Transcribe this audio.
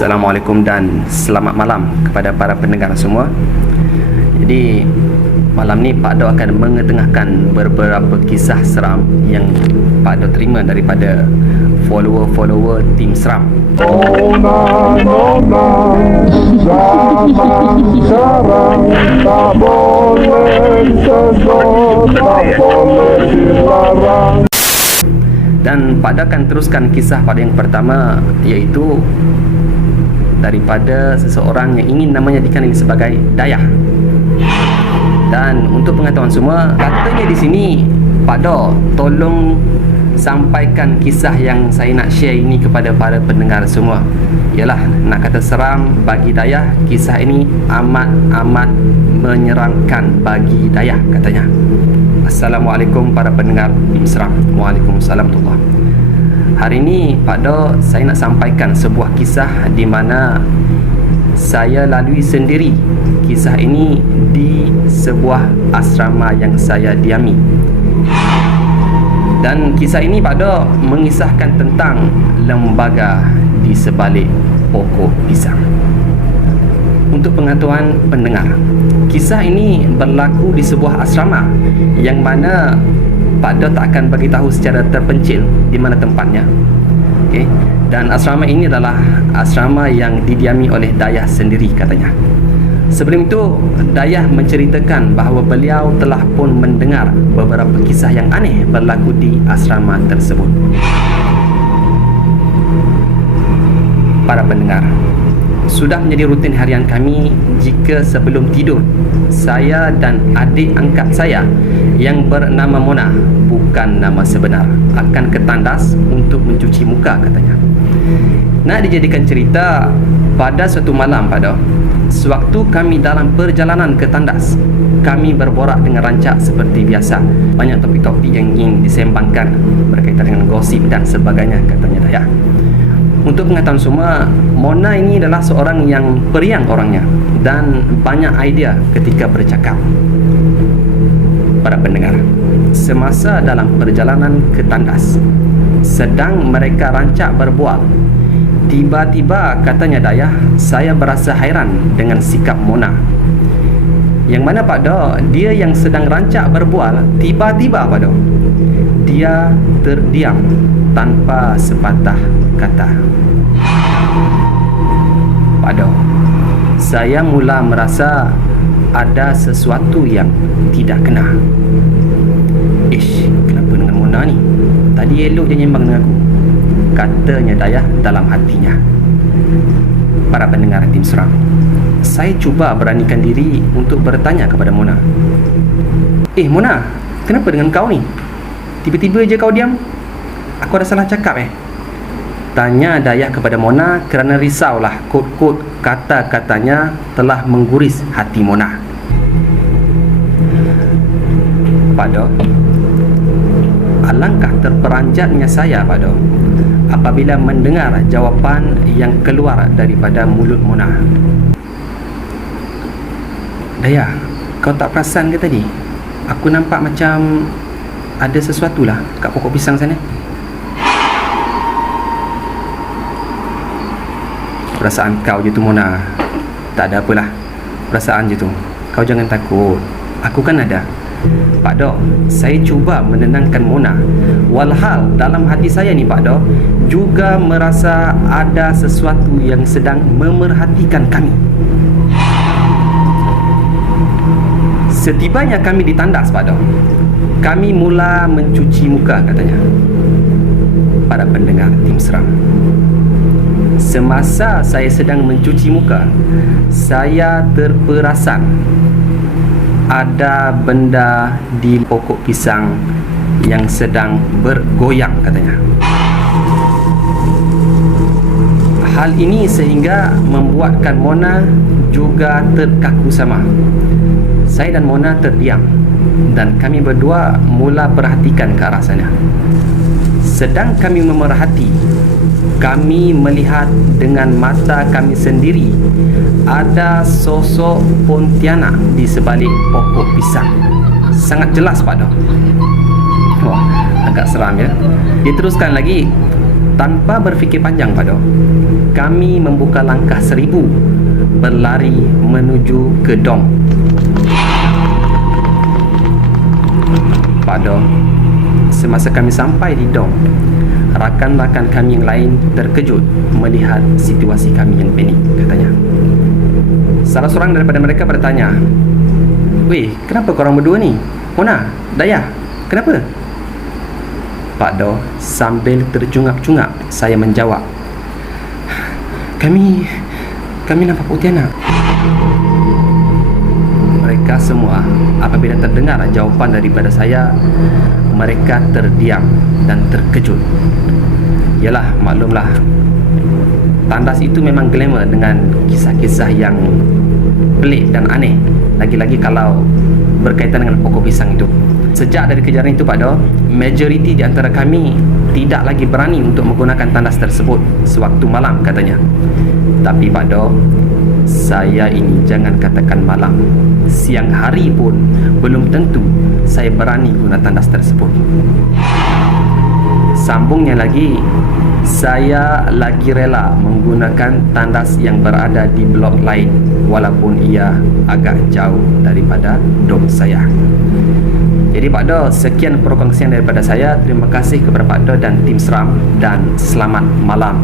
Assalamualaikum dan selamat malam kepada para pendengar semua. Jadi malam ni Pak Do akan mengetengahkan beberapa kisah seram yang Pak Do terima daripada follower-follower tim seram. Nona, nona, zaman sekarang tak boleh sedot, tak boleh dilarang. Dan Pak Do akan teruskan kisah pada yang pertama, iaitu daripada seseorang yang ingin namanya dikenali sebagai Dayah. Dan untuk pengetahuan semua, katanya di sini Pak Do tolong sampaikan kisah yang saya nak share ini kepada para pendengar semua. Yalah, nak kata seram bagi Dayah, kisah ini amat menyeramkan bagi Dayah katanya. Assalamualaikum para pendengar tim seram. Waalaikumsalam warahmatullahi. Hari ini Pak Do, saya nak sampaikan sebuah kisah di mana saya lalui sendiri kisah ini di sebuah asrama yang saya diami. Dan kisah ini Pak Do mengisahkan tentang lembaga di sebalik pokok pisang. Untuk pengetahuan pendengar, kisah ini berlaku di sebuah asrama yang mana Pak Do tak akan bagi tahu secara terpencil di mana tempatnya. Okey. Dan asrama ini adalah asrama yang didiami oleh Dayah sendiri katanya. Sebelum itu, Dayah menceritakan bahawa beliau telah pun mendengar beberapa kisah yang aneh berlaku di asrama tersebut. Para pendengar, sudah menjadi rutin harian kami jika sebelum tidur, saya dan adik angkat saya yang bernama Mona, bukan nama sebenar, akan ke tandas untuk mencuci muka katanya. Nak dijadikan cerita, pada suatu malam Pak Do, sewaktu kami dalam perjalanan ke tandas, kami berborak dengan rancak seperti biasa. Banyak topik-topik yang ingin disembangkan berkaitan dengan gosip dan sebagainya katanya Dayah. Untuk pengetahuan semua, Mona ini adalah seorang yang periang orangnya dan banyak idea ketika bercakap. Para pendengar, semasa dalam perjalanan ke tandas, sedang mereka rancak berbual, tiba-tiba katanya Dayah, saya berasa hairan dengan sikap Mona. Yang mana Pak Do, dia yang sedang rancak berbual, tiba-tiba Pak Do, dia terdiam tanpa sepatah kata. Pak Do, saya mula merasa ada sesuatu yang tidak kena. Ish, kenapa dengan Mona ni? Tadi elok dia nyembang dengan aku, katanya Dayah dalam hatinya. Para pendengar tim seram, saya cuba beranikan diri untuk bertanya kepada Mona. Mona, kenapa dengan kau ni? Tiba-tiba je kau diam. Aku ada salah cakap Tanya Dayah kepada Mona kerana risaulah kod-kod kata-katanya telah mengguris hati Mona. Pak Do, alangkah terperanjatnya saya Pak Do apabila mendengar jawapan yang keluar daripada mulut Mona. Dayah, kau tak perasan ke tadi? Aku nampak macam ada sesuatu lah kat pokok pisang sana. Perasaan kau je tu Mona. Tak ada apalah, perasaan je tu. Kau jangan takut, aku kan ada. Pak Do, saya cuba menenangkan Mona. Walhal dalam hati saya ni Pak Do juga merasa ada sesuatu yang sedang memerhatikan kami. Setibanya kami di tandas Pak Do, kami mula mencuci muka katanya. Para pendengar tim seram, semasa saya sedang mencuci muka, saya terperasan ada benda di pokok pisang yang sedang bergoyang katanya. Hal ini sehingga membuatkan Mona juga terkaku sama. Saya dan Mona terdiam dan kami berdua mula perhatikan ke arah sana. Sedang kami memerhati, kami melihat dengan mata kami sendiri ada sosok Pontianak di sebalik pokok pisang. Sangat jelas Pak Do. Wah, agak seram ya. Diteruskan lagi, Tanpa berfikir panjang, Pak Do, kami membuka langkah 1000 berlari menuju ke dom. Pak Do, semasa kami sampai di dom, rakan-rakan kami yang lain terkejut melihat situasi kami yang panik, katanya. Salah seorang daripada mereka bertanya, "Weh, kenapa korang berdua ni? Mona, Dayah, kenapa?" Pak Do, sambil tercungap-cungap, saya menjawab, Kami nampak Pontianak." Mereka semua, apabila terdengar jawapan daripada saya, mereka terdiam dan terkejut. Yalah, maklumlah, tandas itu memang glamour dengan kisah-kisah yang pelik dan aneh, lagi-lagi kalau berkaitan dengan pokok pisang itu. Sejak dari kejadian itu, Pak Do, majoriti di antara kami tidak lagi berani untuk menggunakan tandas tersebut sewaktu malam, katanya. Tapi Pak Do, saya ini jangan katakan malam, siang hari pun belum tentu saya berani guna tandas tersebut. Sambungnya lagi, saya lagi rela menggunakan tandas yang berada di blok lain walaupun ia agak jauh daripada dom saya. Jadi Pak Do, sekian perkongsian daripada saya. Terima kasih kepada Pak Do dan tim Seram, dan selamat malam.